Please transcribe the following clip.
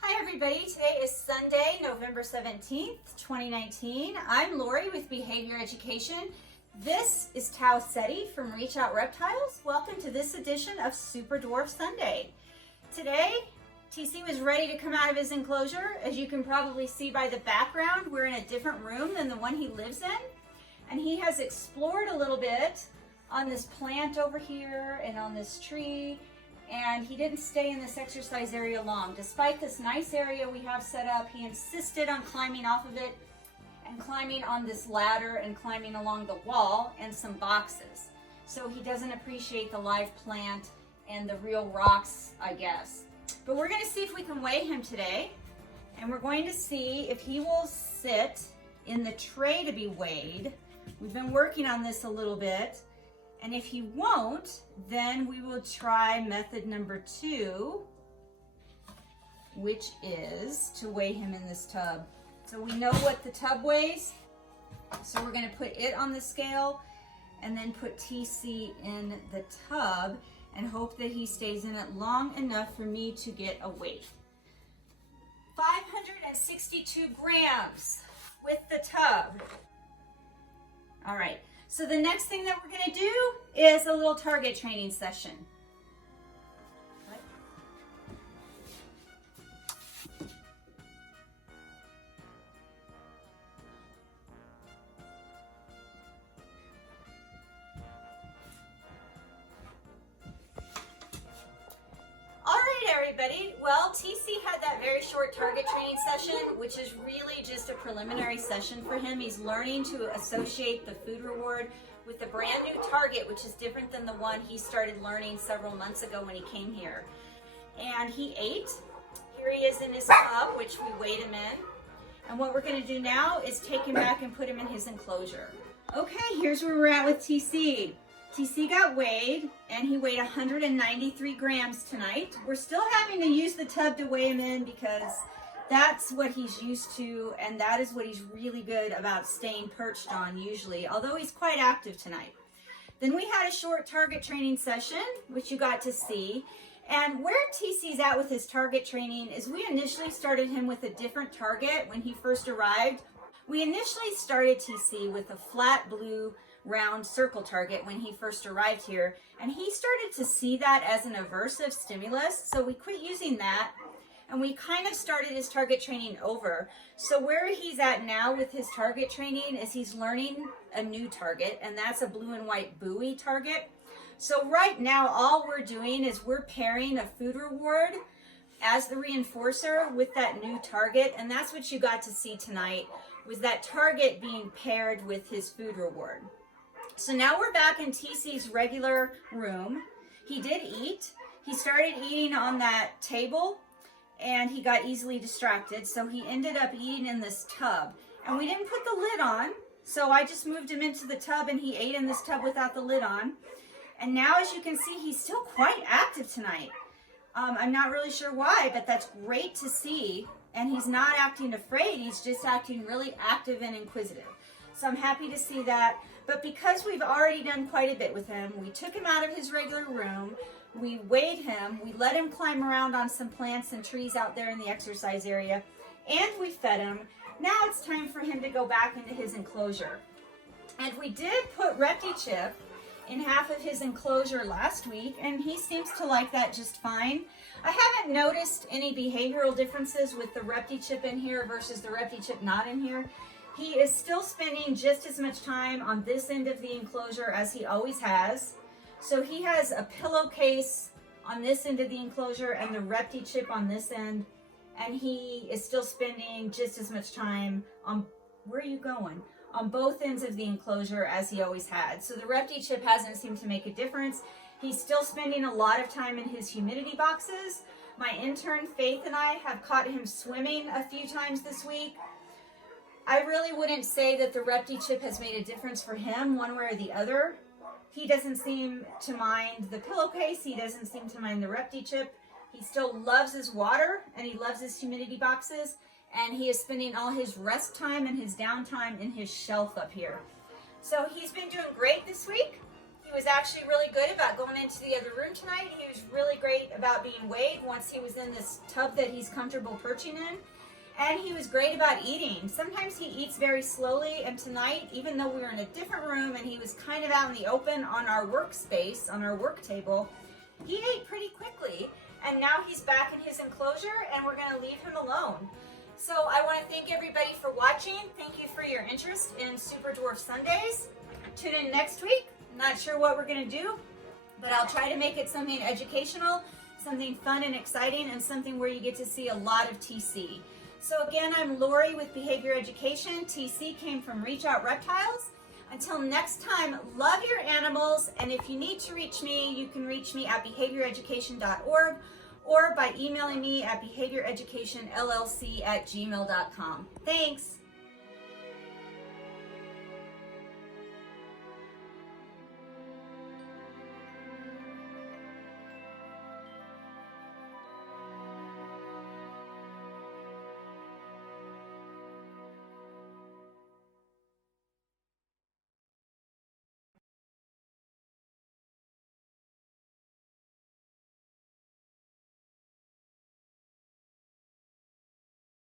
Hi everybody, today is Sunday, November 17th, 2019. I'm Lori with Behavior Education. This is Ceti from Reach Out Reptiles. Welcome to this edition of Super Dwarf Sunday. Today, TC was ready to come out of his enclosure. As you can probably see by the background, we're in a different room than the one he lives in. And he has explored a little bit on this plant over here and on this tree. And he didn't stay in this exercise area long. Despite this nice area we have set up, he insisted on climbing off of it and climbing on this ladder and climbing along the wall and some boxes. So he doesn't appreciate the live plant and the real rocks, I guess. But we're gonna see if we can weigh him today. And we're going to see if he will sit in the tray to be weighed. We've been working on this a little bit. And if he won't, then we will try method number 2, which is to weigh him in this tub. So we know what the tub weighs, so we're gonna put it on the scale and then put TC in the tub and hope that he stays in it long enough for me to get a weight. 562 grams with the tub. All right. So the next thing that we're gonna do is a little target training session. All right, everybody. Well, TC had that very short target training session, which is really just a preliminary session for him. He's learning to associate the food reward with the brand new target, which is different than the one he started learning several months ago when he came here. And he ate. Here he is in his tub, which we weighed him in. And what we're gonna do now is take him back and put him in his enclosure. Okay, here's where we're at with TC. TC got weighed, and he weighed 193 grams tonight. We're still having to use the tub to weigh him in because that's what he's used to, and that is what he's really good about staying perched on usually, although he's quite active tonight. Then we had a short target training session, which you got to see. And where TC's at with his target training is we initially started him with a different target when he first arrived. We initially started TC with a flat blue round circle target when he first arrived here, and he started to see that as an aversive stimulus, so we quit using that and we kind of started his target training over. So where he's at now with his target training is he's learning a new target, and that's a blue and white buoy target. So right now all we're doing is we're pairing a food reward as the reinforcer with that new target, and that's what you got to see tonight, was that target being paired with his food reward. So now we're back in TC's regular room. He did eat. He started eating on that table and he got easily distracted. So he ended up eating in this tub, and we didn't put the lid on. So I just moved him into the tub and he ate in this tub without the lid on. And now, as you can see, he's still quite active tonight. I'm not really sure why, but that's great to see. And he's not acting afraid. He's just acting really active and inquisitive. So I'm happy to see that. But because we've already done quite a bit with him, we took him out of his regular room, we weighed him, we let him climb around on some plants and trees out there in the exercise area, and we fed him. Now it's time for him to go back into his enclosure. And we did put ReptiChip in half of his enclosure last week, and he seems to like that just fine. I haven't noticed any behavioral differences with the ReptiChip in here versus the ReptiChip not in here. He is still spending just as much time on this end of the enclosure as he always has. So he has a pillowcase on this end of the enclosure and the ReptiChip on this end. And he is still spending just as much time on, where are you going? On both ends of the enclosure as he always had. So the ReptiChip hasn't seemed to make a difference. He's still spending a lot of time in his humidity boxes. My intern Faith and I have caught him swimming a few times this week. I really wouldn't say that the ReptiChip has made a difference for him one way or the other. He doesn't seem to mind the pillowcase. He doesn't seem to mind the ReptiChip. He still loves his water and he loves his humidity boxes, and he is spending all his rest time and his downtime in his shelf up here. So he's been doing great this week. He was actually really good about going into the other room tonight. He was really great about being weighed once he was in this tub that he's comfortable perching in. And he was great about eating. Sometimes he eats very slowly, and tonight, even though we were in a different room and he was kind of out in the open on our workspace, on our work table, he ate pretty quickly. And now he's back in his enclosure, and we're gonna leave him alone. So I wanna thank everybody for watching. Thank you for your interest in Super Dwarf Sundays. Tune in next week. Not sure what we're gonna do, but I'll try to make it something educational, something fun and exciting, and something where you get to see a lot of TC. So again, I'm Lori with Behavior Education. TC came from Reach Out Reptiles. Until next time, love your animals, and if you need to reach me, you can reach me at behavioreducation.org or by emailing me at behavioreducationllc@gmail.com. Thanks.